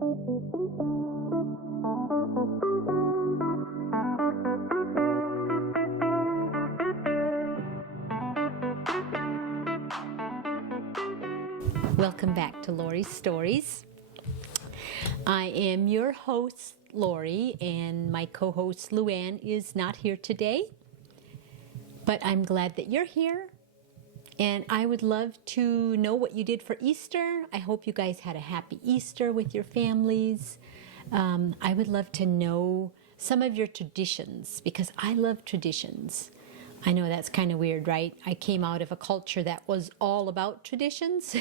Welcome back to Laurie's Stories. I am your host, Laurie, and my co-host, Luann, is not here today. But I'm glad that you're here, and I would love to know what you did for Easter. I hope you guys had a happy Easter with your families. I would love to know some of your traditions, because I love traditions. I know that's kind of weird, right? I came out of a culture that was all about traditions.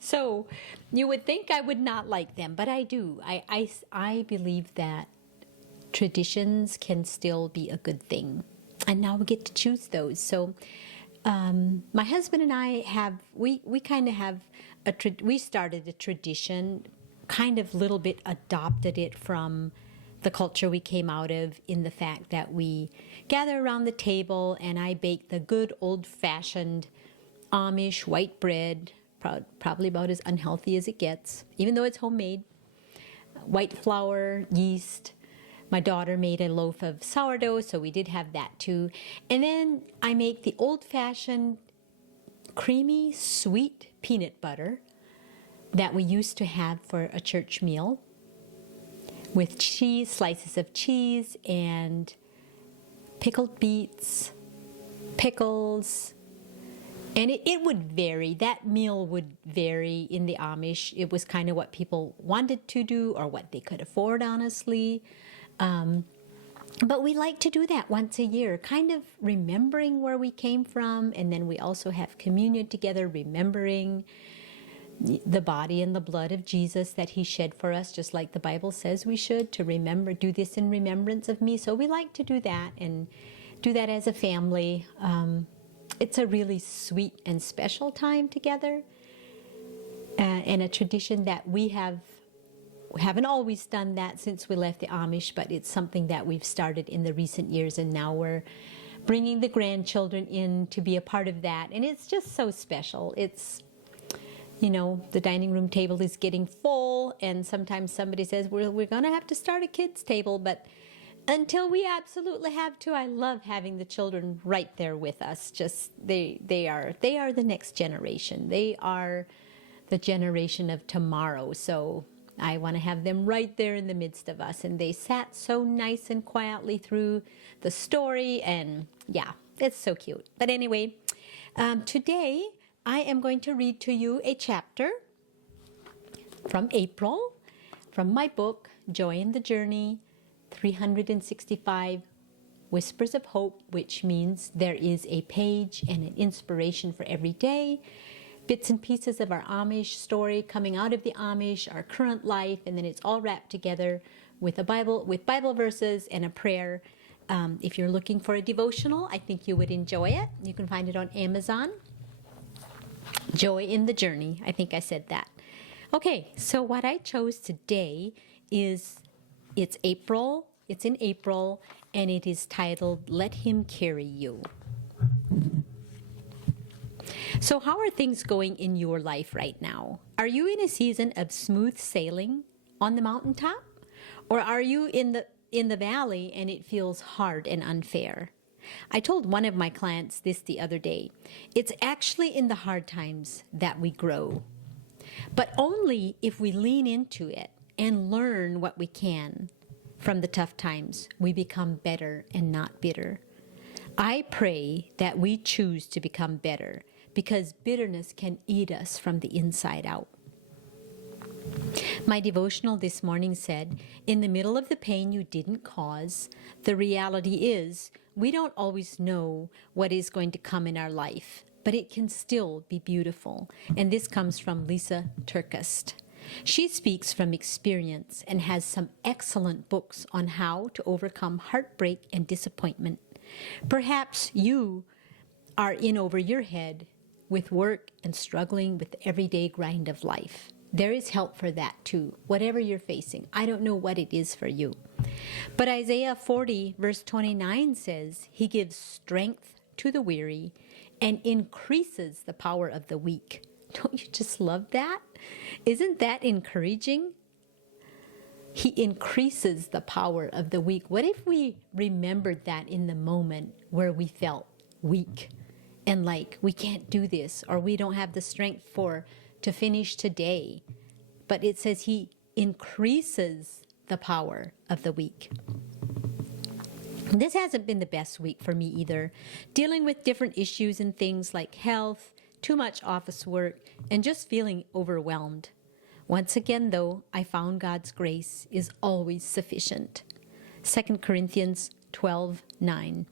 So you would think I would not like them, but I do. I believe that traditions can still be a good thing. And now we get to choose those. So my husband and I we kind of have we started a tradition, kind of little bit adopted it from the culture we came out of, in the fact that we gather around the table and I bake the good old-fashioned Amish white bread, probably about as unhealthy as it gets, even though it's homemade. White flour, yeast. My daughter made a loaf of sourdough, so we did have that too. And then I make the old-fashioned creamy, sweet peanut butter that we used to have for a church meal, with cheese, slices of cheese, and pickled beets, pickles. And it would vary. That meal would vary in the Amish. It was kind of what people wanted to do or what they could afford, honestly. But we like to do that once a year, kind of remembering where we came from. And then we also have communion together, remembering the body and the blood of Jesus that he shed for us, just like the Bible says we should, to remember, do this in remembrance of me. So we like to do that and do that as a family. It's a really sweet and special time together, and a tradition that we haven't always done that since we left the Amish, but it's something that we've started in the recent years, and now we're bringing the grandchildren in to be a part of that, and it's just so special. It's, you know, the dining room table is getting full, and sometimes somebody says, we're going to have to start a kids' table, but until we absolutely have to, I love having the children right there with us. Just, they are the next generation. They are the generation of tomorrow, so I want to have them right there in the midst of us. And they sat so nice and quietly through the story, and yeah, it's so cute. But anyway, today I am going to read to you a chapter from April, from my book, Joy in the Journey, 365 Whispers of Hope, which means there is a page and an inspiration for every day. Bits and pieces of our Amish story coming out of the Amish, our current life, and then it's all wrapped together with a Bible, with Bible verses and a prayer. If you're looking for a devotional, I think you would enjoy it. You can find it on Amazon. Joy in the Journey. I think I said that. Okay, so what I chose today is, it's April. It's in April, and it is titled, Let Him Carry You. So how are things going in your life right now? Are you in a season of smooth sailing on the mountaintop? Or are you in the valley and it feels hard and unfair? I told one of my clients this the other day. It's actually in the hard times that we grow, but only if we lean into it and learn what we can from the tough times. We become better and not bitter. I pray that we choose to become better, because bitterness can eat us from the inside out. My devotional this morning said, in the middle of the pain you didn't cause, the reality is we don't always know what is going to come in our life, but it can still be beautiful. And this comes from Lisa Turkest. She speaks from experience and has some excellent books on how to overcome heartbreak and disappointment. Perhaps you are in over your head with work and struggling with the everyday grind of life. There is help for that too, whatever you're facing. I don't know what it is for you. But Isaiah 40 verse 29 says, He gives strength to the weary and increases the power of the weak. Don't you just love that? Isn't that encouraging? He increases the power of the weak. What if we remembered that in the moment where we felt weak and like we can't do this, or we don't have the strength to finish today? But it says he increases the power of the weak. This hasn't been the best week for me either. Dealing with different issues and things like health, too much office work, and just feeling overwhelmed. Once again, though, I found God's grace is always sufficient. 2 Corinthians 12:9.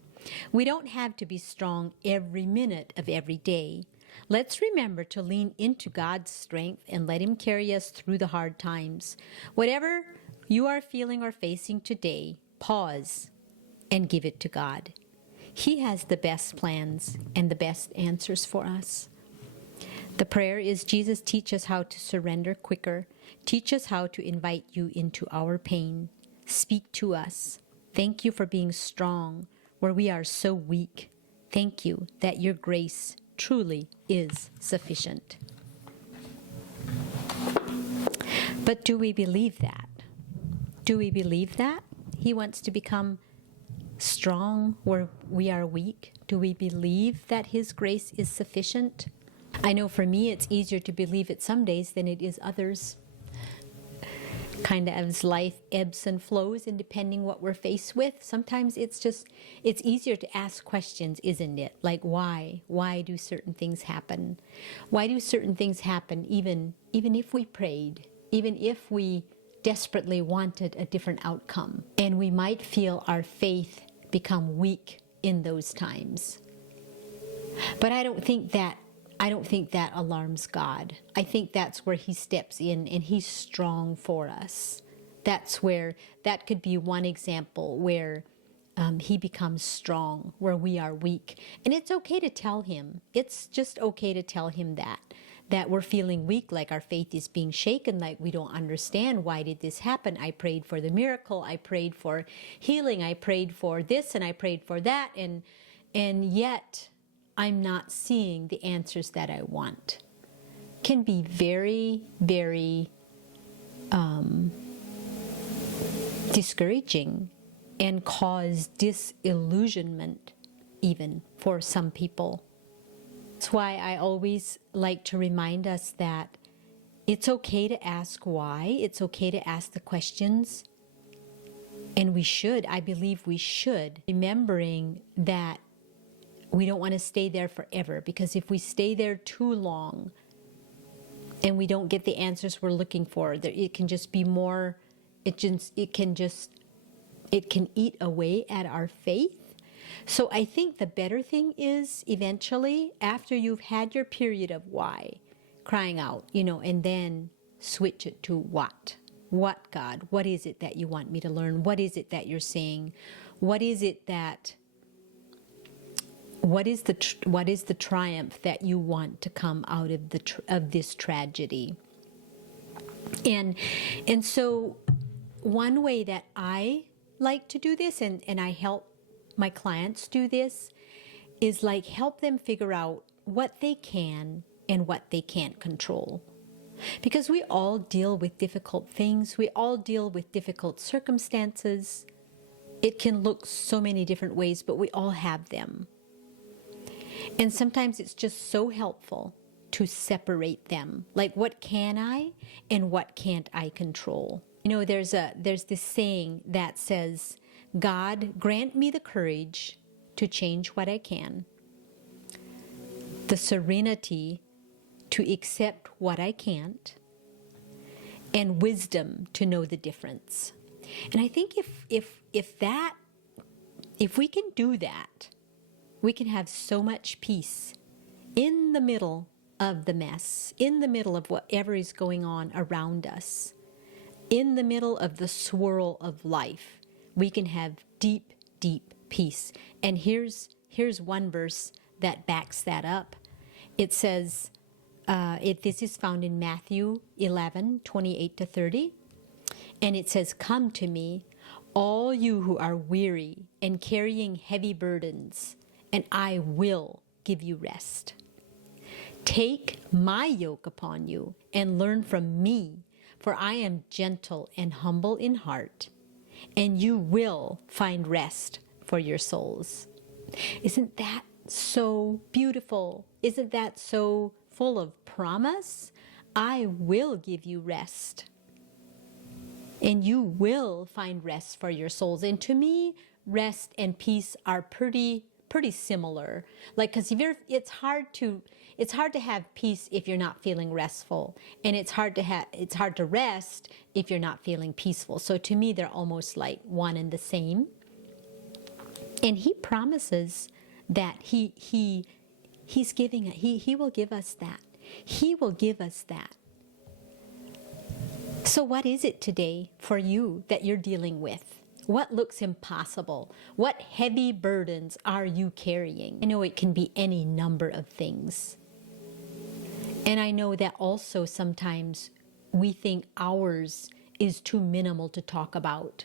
We don't have to be strong every minute of every day. Let's remember to lean into God's strength and let Him carry us through the hard times. Whatever you are feeling or facing today, pause and give it to God. He has the best plans and the best answers for us. The prayer is, Jesus, teach us how to surrender quicker. Teach us how to invite you into our pain. Speak to us. Thank you for being strong where we are so weak. Thank you that your grace truly is sufficient. But do we believe that? Do we believe that He wants to become strong where we are weak? Do we believe that His grace is sufficient? I know for me it's easier to believe it some days than it is others. Kind of as life ebbs and flows, and depending what we're faced with, sometimes it's easier to ask questions, isn't it? Like why? Why do certain things happen? Why do certain things happen even if we prayed, even if we desperately wanted a different outcome? And we might feel our faith become weak in those times. But I don't think that alarms God. I think that's where He steps in and He's strong for us. That could be one example where He becomes strong where we are weak. And it's okay to tell Him. It's just okay to tell Him that we're feeling weak, like our faith is being shaken, like we don't understand, why did this happen? I prayed for the miracle, I prayed for healing, I prayed for this and I prayed for that, and yet I'm not seeing the answers that I want. Can be very, very discouraging and cause disillusionment even for some people. That's why I always like to remind us that it's okay to ask why, it's okay to ask the questions, and I believe we should, remembering that we don't want to stay there forever, because if we stay there too long and we don't get the answers we're looking for, it can just be more, it can eat away at our faith. So I think the better thing is eventually, after you've had your period of why, crying out, and then switch it to what? What, God? What is it that you want me to learn? What is it that you're saying? What is the triumph that you want to come out of this tragedy? And so one way that I like to do this, and I help my clients do this, is like help them figure out what they can and what they can't control. Because we all deal with difficult things. We all deal with difficult circumstances. It can look so many different ways, but we all have them. And sometimes it's just so helpful to separate them. Like, what can I and what can't I control? There's this saying that says, God, grant me the courage to change what I can, the serenity to accept what I can't, and wisdom to know the difference. And I think if we can do that, we can have so much peace in the middle of the mess, in the middle of whatever is going on around us, in the middle of the swirl of life. We can have deep, deep peace. And here's one verse that backs that up. It says, this is found in Matthew 11:28-30. And it says, come to me, all you who are weary and carrying heavy burdens, and I will give you rest. Take my yoke upon you and learn from me, for I am gentle and humble in heart, and you will find rest for your souls. Isn't that so beautiful? Isn't that so full of promise? I will give you rest, and you will find rest for your souls. And to me, rest and peace are pretty similar. Like, because it's hard to have peace if you're not feeling restful, and it's hard to rest if you're not feeling peaceful. So to me, they're almost like one and the same. And he promises that he will give us that. He will give us that. So what is it today for you that you're dealing with? What looks impossible? What heavy burdens are you carrying? I know it can be any number of things. And I know that also sometimes we think ours is too minimal to talk about,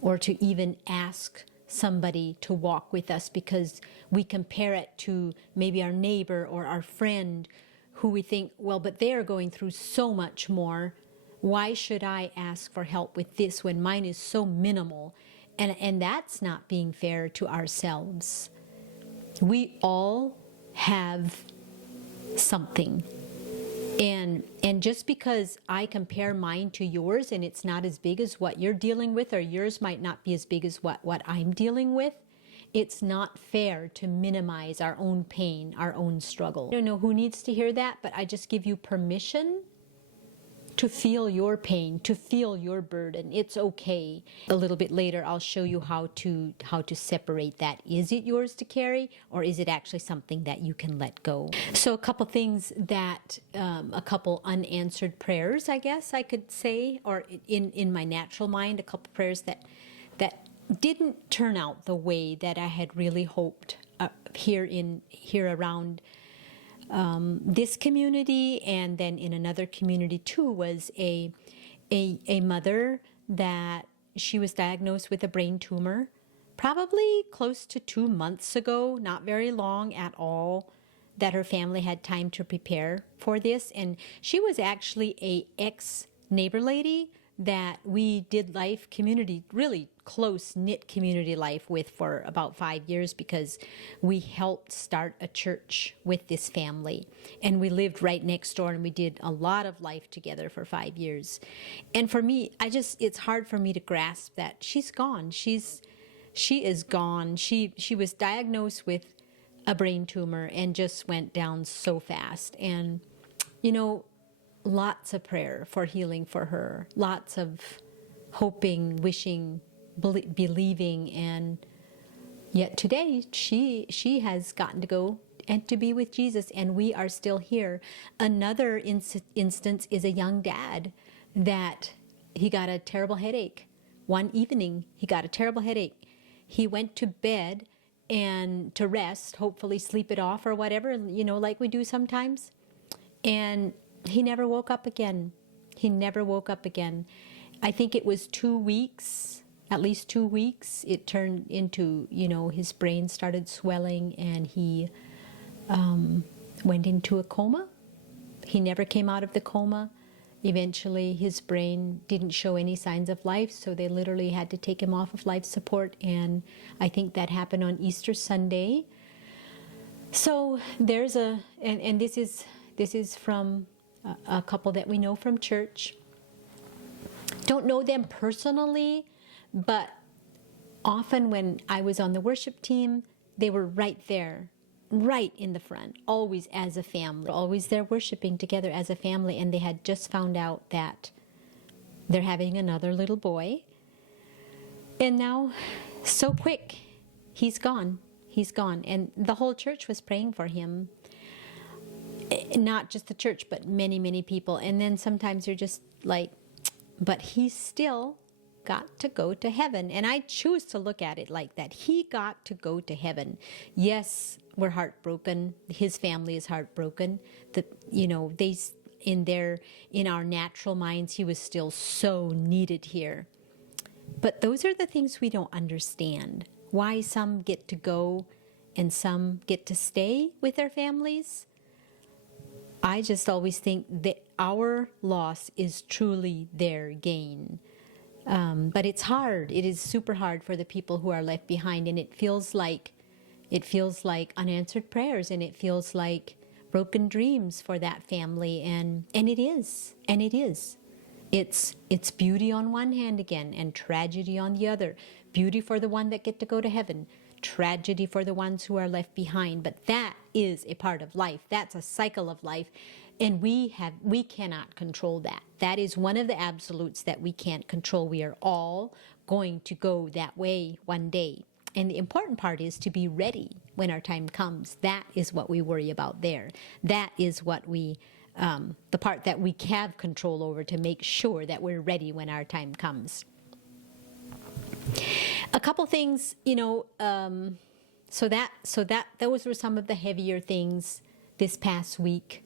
or to even ask somebody to walk with us, because we compare it to maybe our neighbor or our friend who we think, well, but they are going through so much more. Why should I ask for help with this when mine is so minimal? And that's not being fair to ourselves. We all have something. And just because I compare mine to yours and it's not as big as what you're dealing with, or yours might not be as big as what I'm dealing with, it's not fair to minimize our own pain, our own struggle. I don't know who needs to hear that, but I just give you permission to feel your pain, to feel your burden. It's okay. A little bit later, I'll show you how to separate that. Is it yours to carry, or is it actually something that you can let go? So a couple things that, a couple unanswered prayers, I guess I could say, or in my natural mind, a couple prayers that didn't turn out the way that I had really hoped here around this community, and then in another community too, was a mother that she was diagnosed with a brain tumor probably close to 2 months ago, not very long at all, that her family had time to prepare for this. And she was actually a ex-neighbor lady that we did life community, really close-knit community life with for about 5 years, because we helped start a church with this family. And we lived right next door, and we did a lot of life together for 5 years. And for me, it's hard for me to grasp that she's gone. She is gone. She was diagnosed with a brain tumor and just went down so fast. And, you know, lots of prayer for healing for her, lots of hoping, wishing, believing, and yet today she has gotten to go and to be with Jesus, and we are still here. Another instance is a young dad that he got a terrible headache. One evening, he got a terrible headache. He went to bed and to rest, hopefully sleep it off or whatever, you know, like we do sometimes. And he never woke up again. He never woke up again. I think it was 2 weeks, at least 2 weeks. It turned into, you know, his brain started swelling, and he went into a coma. He never came out of the coma. Eventually, his brain didn't show any signs of life, so they literally had to take him off of life support. And I think that happened on Easter Sunday. So there's and this is from a couple that we know from church. Don't know them personally, but often when I was on the worship team, they were right there, right in the front, always as a family, always there worshiping together as a family. And they had just found out that they're having another little boy. And now, so quick, he's gone. He's gone. And the whole church was praying for him. Not just the church, but many, many people. And then sometimes you're just like, but he still got to go to heaven. And I choose to look at it like that. He got to go to heaven. Yes, we're heartbroken. His family is heartbroken. You know, in our natural minds, he was still so needed here. But those are the things we don't understand. Why some get to go and some get to stay with their families. I just always think that our loss is truly their gain. But it's hard. It is super hard for the people who are left behind, and it feels like unanswered prayers, and it feels like broken dreams for that family, and it is, It's beauty on one hand again, and tragedy on the other. Beauty for the one that get to go to heaven, tragedy for the ones who are left behind. But that is a part of life. That's a cycle of life, and we cannot control that. That is one of the absolutes that we can't control. We are all going to go that way one day. And the important part is to be ready when our time comes. That is what we worry about there. That is what the part that we have control over, to make sure that we're ready when our time comes. A couple things, so those were some of the heavier things this past week.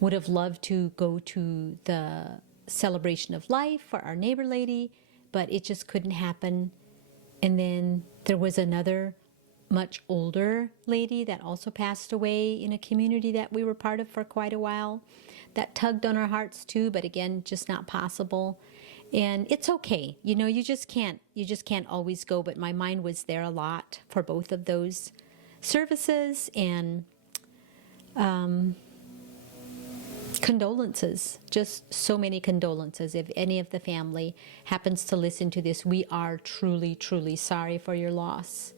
Would have loved to go to the celebration of life for our neighbor lady, but it just couldn't happen. And then there was another much older lady that also passed away in a community that we were part of for quite a while. That tugged on our hearts too, but again, just not possible. And it's okay. You just can't always go, but my mind was there a lot for both of those services, and condolences, just so many condolences. If any of the family happens to listen to this, we are truly, truly sorry for your loss.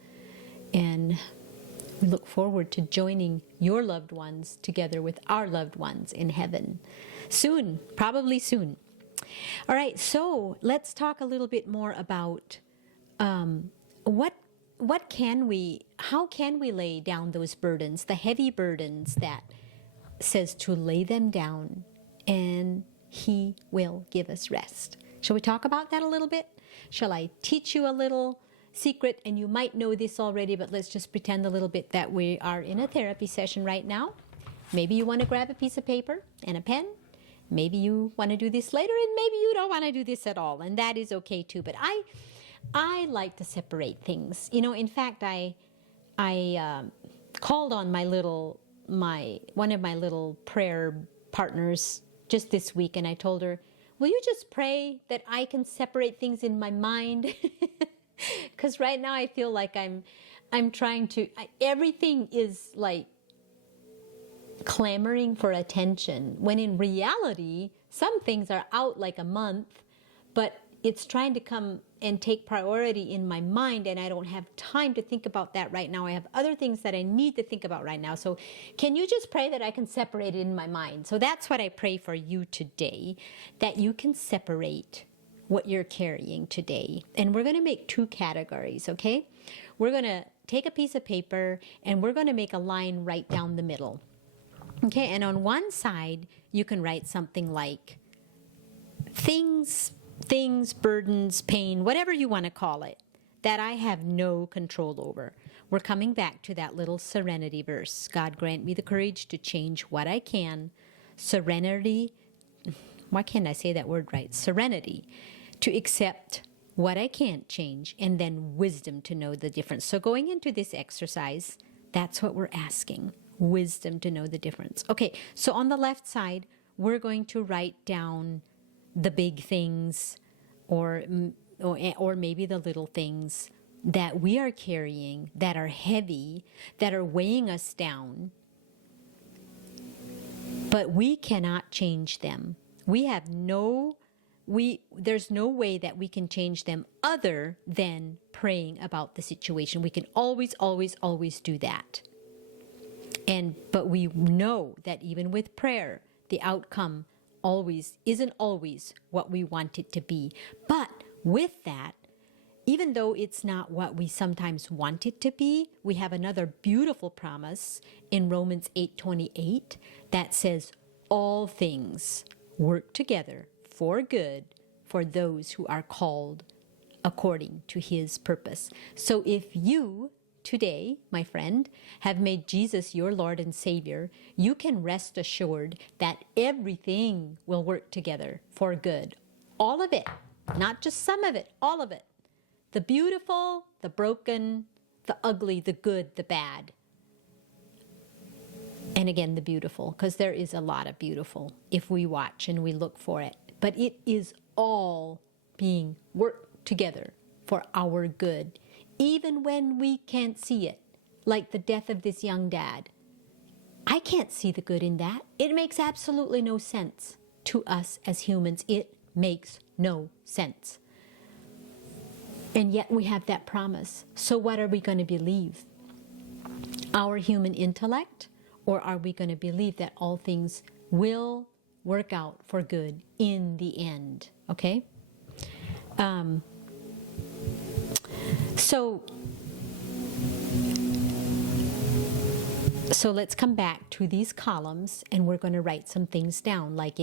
And we look forward to joining your loved ones together with our loved ones in heaven. Soon, probably soon. All right, so let's talk a little bit more about how can we lay down those burdens, the heavy burdens that says to lay them down, and He will give us rest. Shall we talk about that a little bit? Shall I teach you a little secret? And you might know this already, but let's just pretend a little bit that we are in a therapy session right now. Maybe you want to grab a piece of paper and a pen. Maybe you want to do this later, and maybe you don't want to do this at all, and that is okay too. But I like to separate things. In fact, I called on one of my little prayer partners just this week, and I told her, will you just pray that I can separate things in my mind? Because right now I feel like I'm trying to, everything is like clamoring for attention, when in reality some things are out like a month, but it's trying to come and take priority in my mind, and I don't have time to think about that right now. I have other things that I need to think about right now. So can you just pray that I can separate it in my mind? So that's what I pray for you today, that you can separate what you're carrying today. And we're going to make two categories, okay? We're going to take a piece of paper, and we're going to make a line right down the middle. Okay, and on one side, you can write something like things, burdens, pain, whatever you want to call it, that I have no control over. We're coming back to that little serenity verse. God grant me the courage to change what I can. Serenity, why can't I say that word right? Serenity, to accept what I can't change, and then wisdom to know the difference. So going into this exercise, that's what we're asking. Wisdom to know the difference. Okay, so on the left side, we're going to write down the big things, or maybe the little things that we are carrying, that are heavy, that are weighing us down, but we cannot change them. There's no way that we can change them other than praying about the situation. We can always, always, always do that. But we know that even with prayer, the outcome isn't always what we want it to be. But with that, even though it's not what we sometimes want it to be, we have another beautiful promise in Romans 8:28 that says, all things work together for good for those who are called according to His purpose. So if you today, my friend, have made Jesus your Lord and Savior, you can rest assured that everything will work together for good. All of it, not just some of it, all of it. The beautiful, the broken, the ugly, the good, the bad. And again, the beautiful, because there is a lot of beautiful if we watch and we look for it. But it is all being worked together for our good, even when we can't see it, like the death of this young dad. I can't see the good in that. It makes absolutely no sense to us as humans. It makes no sense. And yet we have that promise. So what are we going to believe? Our human intellect? Or are we going to believe that all things will work out for good in the end? Okay? So let's come back to these columns, and we're going to write some things down. Like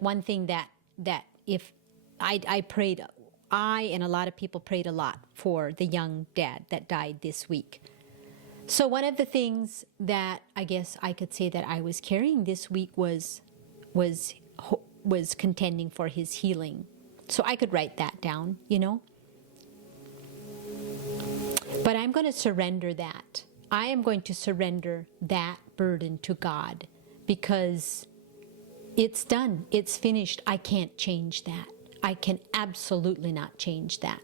one thing that if I prayed, I and a lot of people prayed a lot for the young dad that died this week. So one of the things that I guess I could say that I was carrying this week was contending for his healing. So I could write that down, you know. But I'm going to surrender that. I am going to surrender that burden to God, because it's done. It's finished. I can't change that. I can absolutely not change that.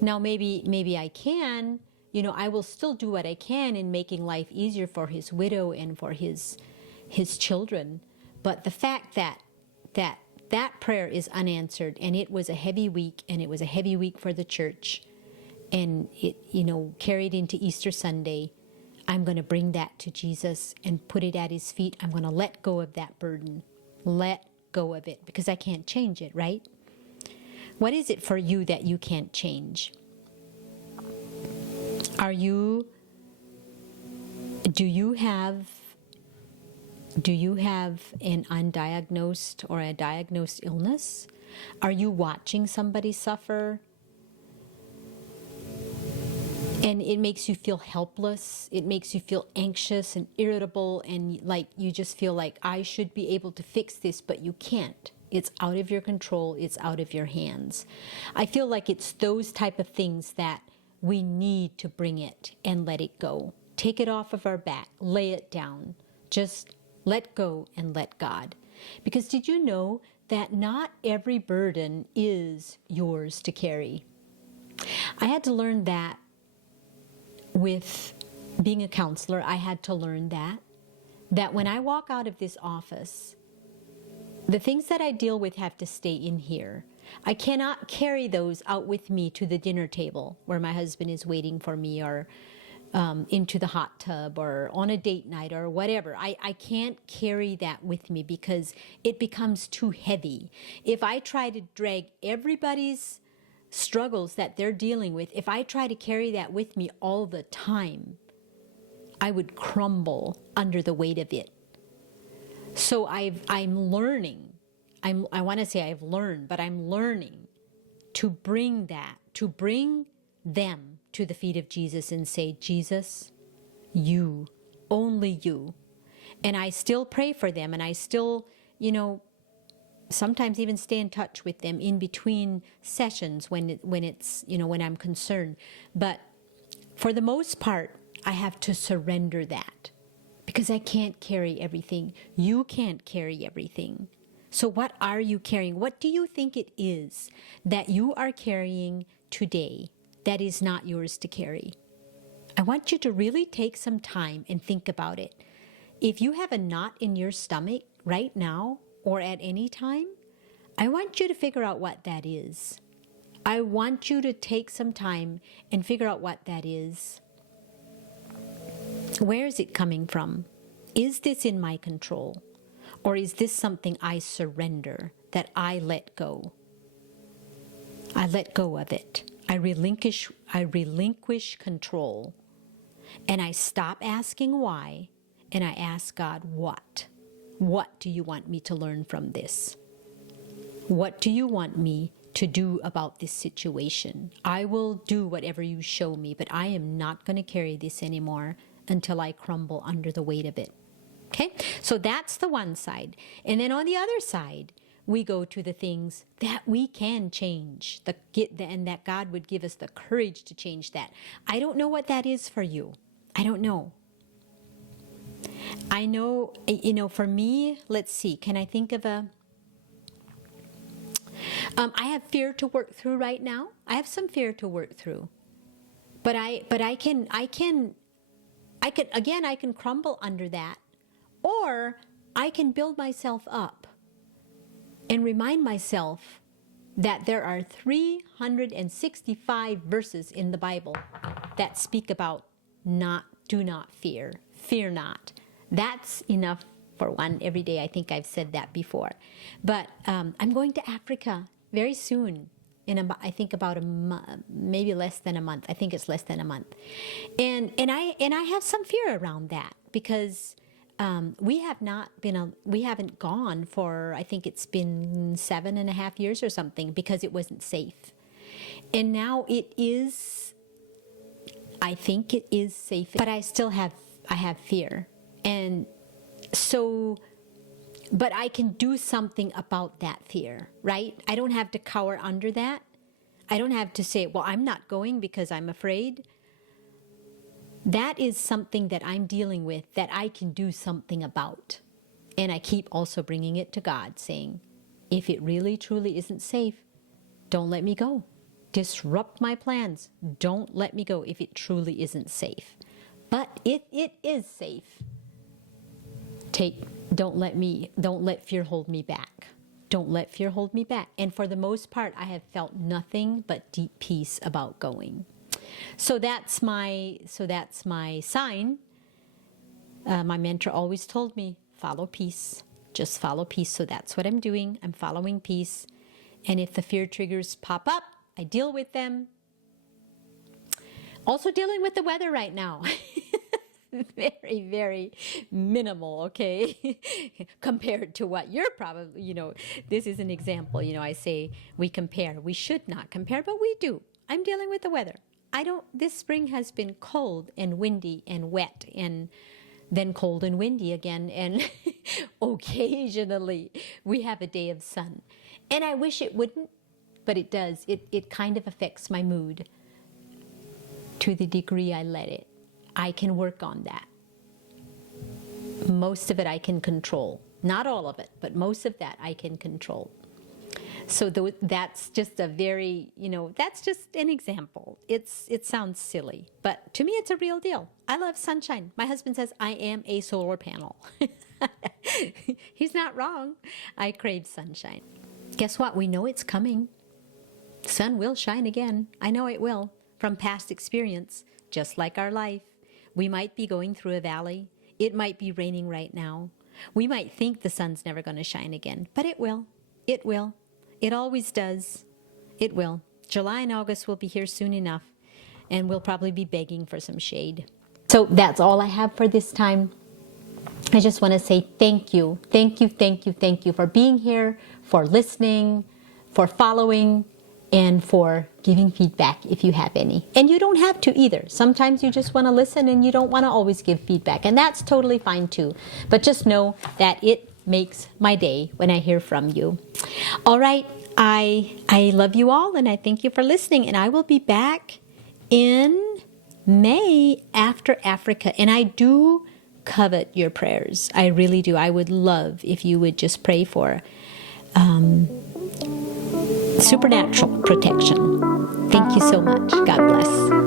Now maybe I can. You know, I will still do what I can in making life easier for his widow and for his children. But the fact that prayer is unanswered, and it was a heavy week, and it was a heavy week for the church, and it, you know, carried into Easter Sunday, I'm going to bring that to Jesus and put it at his feet. I'm going to let go of that burden. Let go of it, because I can't change it, right? What is it for you that you can't change? Do you have an undiagnosed or a diagnosed illness? Are you watching somebody suffer? And it makes you feel helpless. It makes you feel anxious and irritable, and like you just feel like, I should be able to fix this, but you can't. It's out of your control. It's out of your hands. I feel like it's those type of things that we need to bring it and let it go. Take it off of our back. Lay it down. Just let go and let God. Because did you know that not every burden is yours to carry? I had to learn that with being a counselor. I had to learn that when I walk out of this office, the things that I deal with have to stay in here. I cannot carry those out with me to the dinner table where my husband is waiting for me, or into the hot tub, or on a date night, or whatever. I can't carry that with me, because it becomes too heavy. If I try to drag everybody's struggles that they're dealing with, if I try to carry that with me all the time, I would crumble under the weight of it. So I'm learning. I want to say I've learned, but I'm learning to bring them to the feet of Jesus and say, Jesus, you, only you. And I still pray for them, and I still, you know, sometimes even stay in touch with them in between sessions when it's, you know, when I'm concerned. But for the most part, I have to surrender that, because I can't carry everything. You can't carry everything. So what are you carrying? What do you think it is that you are carrying today that is not yours to carry? I want you to really take some time and think about it. If you have a knot in your stomach right now or at any time, I want you to figure out what that is. I want you to take some time and figure out what that is. Where is it coming from? Is this in my control? Or is this something I surrender, that I let go? I let go of it. I relinquish control. And I stop asking why, and I ask God, what? What do you want me to learn from this? What do you want me to do about this situation? I will do whatever you show me, but I am not going to carry this anymore until I crumble under the weight of it. Okay, so that's the one side. And then on the other side, we go to the things that we can change, and that God would give us the courage to change that. I don't know what that is for you. I don't know. I know, for me, let's see, can I think of I have fear to work through right now. I have some fear to work through. But I can crumble under that. Or I can build myself up and remind myself that there are 365 verses in the Bible that speak about do not fear, fear not. That's enough for one every day. I think I've said that before. But I'm going to Africa very soon. I think about maybe less than a month. I think it's less than a month, and I have some fear around that because we haven't gone for, I think it's been 7.5 years or something, because it wasn't safe, and now it is. I think it is safe, but I have fear, and so. But I can do something about that fear, right? I don't have to cower under that. I don't have to say, well, I'm not going because I'm afraid. That is something that I'm dealing with that I can do something about. And I keep also bringing it to God, saying, if it really, truly isn't safe, don't let me go. Disrupt my plans. Don't let me go if it truly isn't safe. But if it is safe, don't let fear hold me back. Don't let fear hold me back. And for the most part, I have felt nothing but deep peace about going. So that's my sign. My mentor always told me, follow peace. Just follow peace. So that's what I'm doing. I'm following peace. And if the fear triggers pop up, I deal with them. Also dealing with the weather right now. Very, very minimal, okay? Compared to what you're probably, this is an example. I say we compare. We should not compare, but we do. I'm dealing with the weather. This spring has been cold and windy and wet, and then cold and windy again, and occasionally we have a day of sun. And I wish it wouldn't, but it does. It kind of affects my mood to the degree I let it. I can work on that. Most of it I can control. Not all of it, but most of that I can control. So that's just that's just an example. It sounds silly, but to me it's a real deal. I love sunshine. My husband says I am a solar panel. He's not wrong. I crave sunshine. Guess what? We know it's coming. Sun will shine again. I know it will, from past experience, just like our life. We might be going through a valley. It might be raining right now. We might think the sun's never going to shine again, but it will. It will. It always does. It will. July and August will be here soon enough, and we'll probably be begging for some shade. So that's all I have for this time. I just want to say thank you. Thank you, thank you, thank you for being here, for listening, for following, and for giving feedback if you have any. And you don't have to either. Sometimes you just want to listen and you don't want to always give feedback, and that's totally fine too. But just know that it makes my day when I hear from you. All right, I love you all, and I thank you for listening, and I will be back in May after Africa, and I do covet your prayers. I really do. I would love if you would just pray for supernatural protection. Thank you so much. God bless.